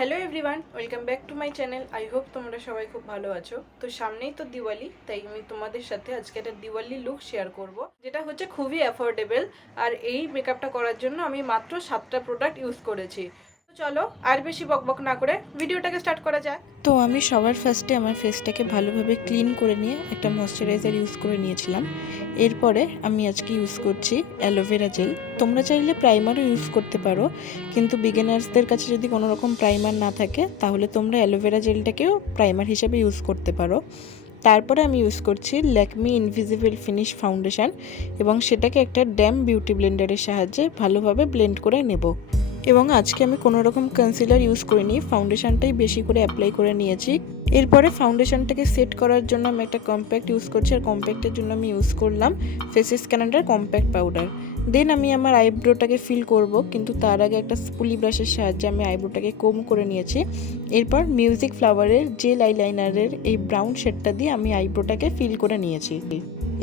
Hello everyone, welcome back to my channel. I hope তোমরা সবাই খুব ভালো আছো। তো সামনেই তো দিওয়ালি, তাই আমি তোমাদের সাথে আজকে একটা দিওয়ালি লুক শেয়ার করব, যেটা হচ্ছে খুবই অ্যাফোর্ডেবল। আর এই মেকআপটা করার জন্য আমি মাত্র 7টা প্রোডাক্ট ইউজ করেছি। তো চলো আর বেশি বকবক না করে ভিডিওটাকে স্টার্ট করা যাক। তো আমি সবার ফার্স্টে আমার ফেসটাকে ভালোভাবে ক্লিন করে নিয়ে একটা ময়শ্চারাইজার ইউজ করে নিয়েছিলাম। এরপরে আমি আজকে ইউজ করছি অ্যালোভেরা জেল। তোমরা চাইলে প্রাইমারও ইউজ করতে পারো, কিন্তু বিগিনার্সদের কাছে যদি কোনো রকম প্রাইমার না থাকে তাহলে তোমরা অ্যালোভেরা জেলটাকেও প্রাইমার হিসেবে ইউজ করতে পারো। তারপরে আমি ইউজ করছি ল্যাকমি ইনভিজিবল ফিনিশ ফাউন্ডেশন, এবং সেটাকে একটা ড্যাম বিউটি ব্লেন্ডারের সাহায্যে ভালোভাবে ব্লেন্ড করে নেব। এবং আজকে আমি কোনো রকম কনসিলার ইউজ করিনি, ফাউন্ডেশনটাই বেশি করে অ্যাপ্লাই করে নিয়েছি। এরপরে ফাউন্ডেশনটাকে সেট করার জন্য আমি একটা কম্প্যাক্ট ইউজ করছি, আর কম্প্যাক্টের জন্য আমি ইউজ করলাম ফেসেস ক্যানাডার কম্প্যাক্ট পাউডার। দেন আমি আমার আইব্রোটাকে ফিল করব, কিন্তু তার আগে একটা স্পুলি ব্রাশের সাহায্যে আমি আইব্রোটাকে কোম করে নিয়েছি। এরপর মিউজিক ফ্লাওয়ারের জেল আইলাইনারের এই ব্রাউন শেডটা দিয়ে আমি আইব্রোটাকে ফিল করে নিয়েছি।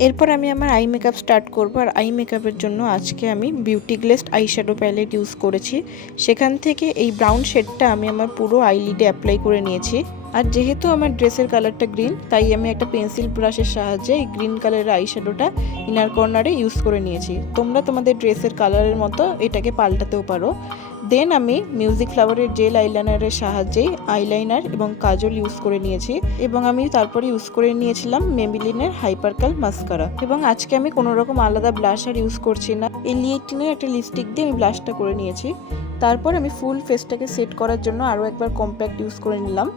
এরপর আমি আমার আই মেকআপ স্টার্ট করব। আর আই মেকআপের জন্য আজকে আমি beauty glazed eye shadow palette use করেছি। সেখান থেকে এই ব্রাউন শেডটা আমি আমার পুরো আইলিডে অ্যাপ্লাই করে নিয়েছি। আর যেহেতু আমার ড্রেসের কালারটা গ্রিন, তাই আমি একটা পেন্সিল ব্রাশের সাহায্যে এই গ্রিন কালারের আই শ্যাডোটা ইনার কর্নারে ইউজ করে নিয়েছি। তোমরা তোমাদের ড্রেসের কালারের মতো এটাকে পাল্টাতেও পারো। দেন আমি মিউজিক ফ্লাওয়ারের জেল আইলাইনারের সাহায্যে আইলাইনার এবং কাজল ইউজ করে নিয়েছি, এবং আমি তারপরে ইউজ করে নিয়েছিলাম মেবিলিনের হাইপারকাল মাস্কারা। এবং আজকে আমি কোনো রকম আলাদা ব্লাশার ইউজ করছি না, এই লিয়েটিনের একটা লিপস্টিক দিয়ে আমি ব্লাশটা করে নিয়েছি। তারপর আমি ফুল ফেসটাকে সেট করার জন্য আরও একবার কম্প্যাক্ট ইউজ করে নিলাম,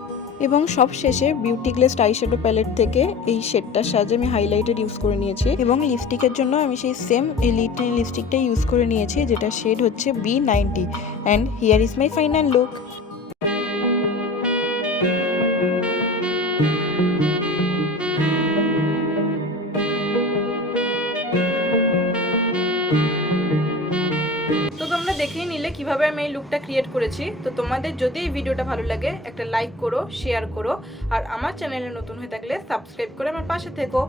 এবং সব শেষে beauty glazed eye shadow palette থেকে এই শেডটার সাহায্যে আমি হাইলাইটার ইউজ করে নিয়েছি। এবং লিপস্টিকের জন্য আমি সেই সেম এই লিপস্টিকটা লিপস্টিকটাই ইউজ করে নিয়েছি, যেটা শেড হচ্ছে B90। And here is my final look. তো তোমরা দেখেই নিলে কিভাবে আমি এই লুকটা ক্রিয়েট করেছি। তো তোমাদের যদি এই ভিডিওটা ভালো লাগে একটা লাইক করো, শেয়ার করো, আর আমার চ্যানেলে নতুন হয়ে থাকলে সাবস্ক্রাইব করে আমার পাশে থেকো।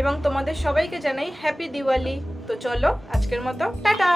এবং তোমাদের সবাইকে জানাই হ্যাপি দিওয়ালি। তো চলো আজকের মতো টাটা।